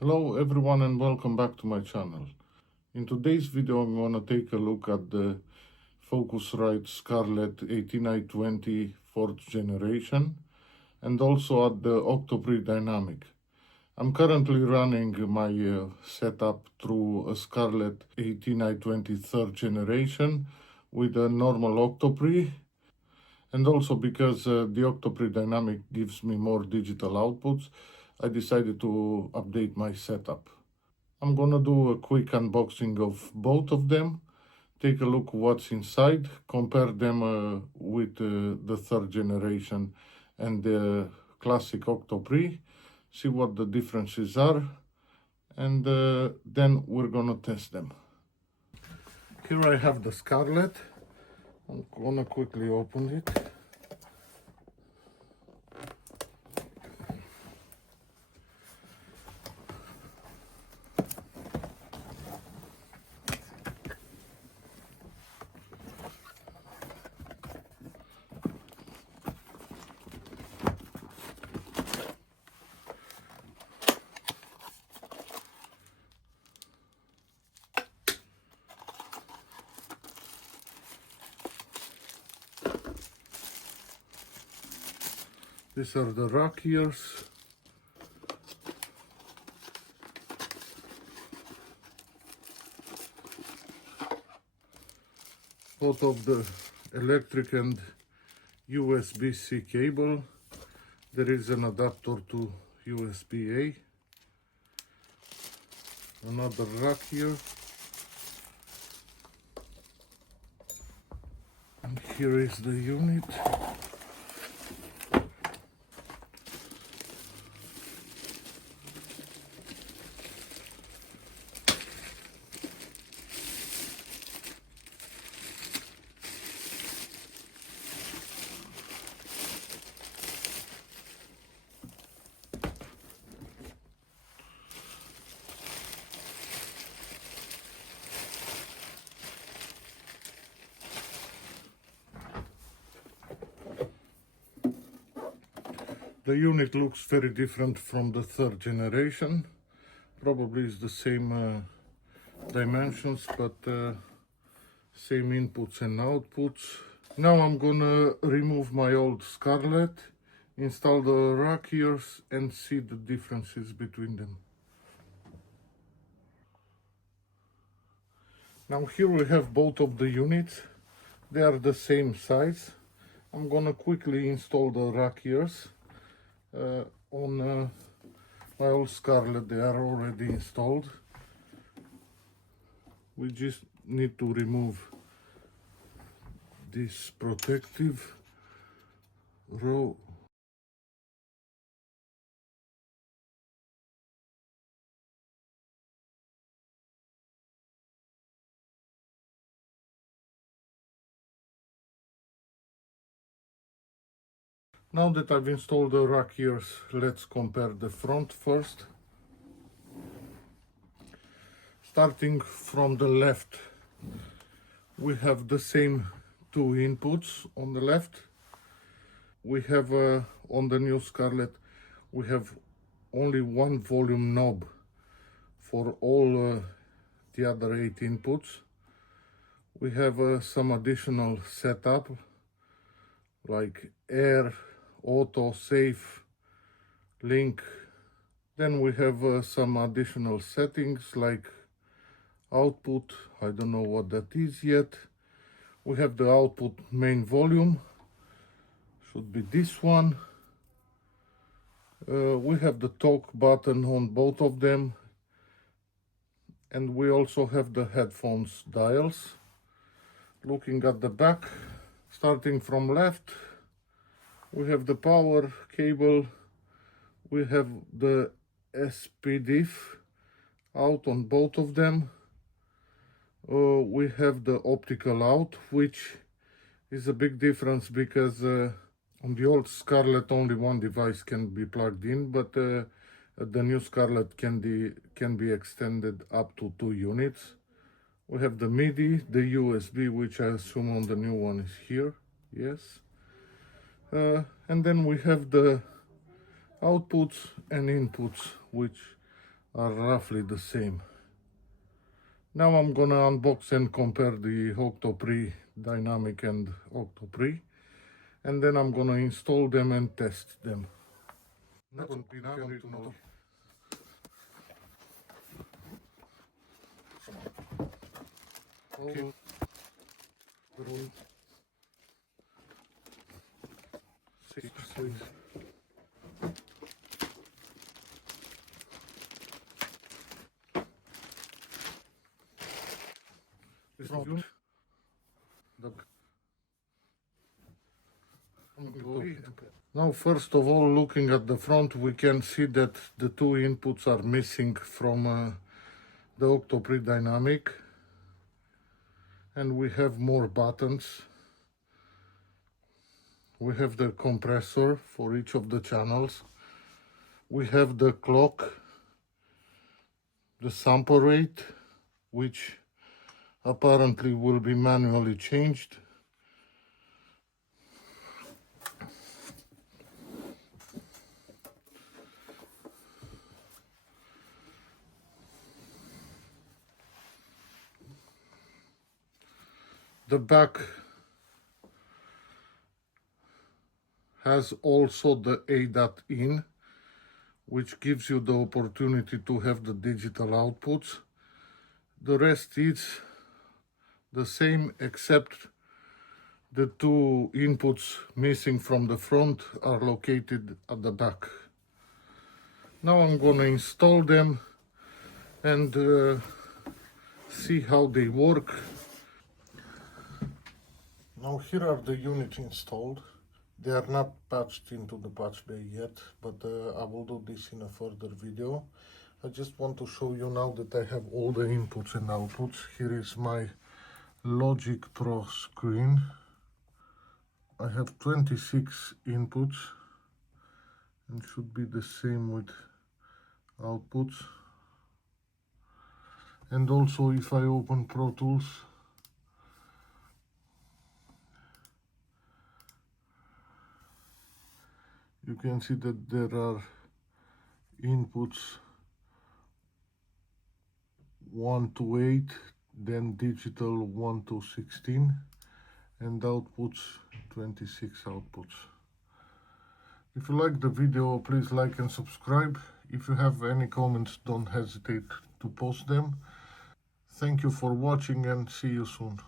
Hello everyone and welcome back to my channel. In today's video I'm going to take a look at the Focusrite Scarlett 18i20 4th generation and also at the OctoPre Dynamic. I'm currently running my setup through a Scarlett 18i20 3rd generation with a normal OctoPre, and also because the OctoPre Dynamic gives me more digital outputs, I decided to update my setup. I'm gonna do a quick unboxing of both of them, take a look what's inside, compare them with the 3rd generation and the classic OctoPre, see what the differences are, and then we're gonna test them. Here I have the Scarlett. I'm gonna quickly open it. These are the rack ears. Both of the electric and USB-C cable. There is an adapter to USB-A. Another rack here. And here is the unit. The unit looks very different from the 3rd generation. Probably is the same dimensions, but same inputs and outputs. Now I'm gonna remove my old Scarlett, install the rack ears and see the differences between them. Now here we have both of the units. They are the same size. I'm gonna quickly install the rack ears. On my old Scarlett they are already installed. We just need to remove this protective row. Now that I've installed the rack ears, let's compare the front first. Starting from the left, we have the same two inputs on the left. We have on the new Scarlett, we have only one volume knob for all the other 8 inputs. We have some additional setup like air, auto, safe, link. Then we have some additional settings like output. I don't know what that is yet. We have the output main volume, should be this one. We have the talk button on both of them, and we also have the headphones dials. Looking at the back, starting from left, we have the power cable, we have the SPDIF out on both of them. We have the optical out, which is a big difference because on the old Scarlett only one device can be plugged in, but the new Scarlett can be extended up to 2 units. We have the MIDI, the USB, which I assume on the new one is here, yes. And then we have the outputs and inputs, which are roughly the same. Now I'm gonna unbox and compare the OctoPre Dynamic and OctoPre, and then I'm gonna install them and test them. Now, first of all, looking at the front, we can see that the two inputs are missing from the OctoPre Dynamic, and we have more buttons. We have the compressor for each of the channels. We have the clock, the sample rate, which apparently will be manually changed. The back has also the ADAT in, which gives you the opportunity to have the digital outputs. The rest is the same, except the two inputs missing from the front are located at the back. Now I'm gonna install them and see how they work. Now here are the units installed. They are not patched into the patch bay yet, but I will do this in a further video. I just want to show you now that I have all the inputs and outputs. Here is my Logic Pro screen. I have 26 inputs and should be the same with outputs. And also if I open Pro Tools, you can see that there are inputs 1 to 8, then digital 1 to 16, and outputs 26 outputs. If you like the video, please like and subscribe. If you have any comments, don't hesitate to post them. Thank you for watching and see you soon.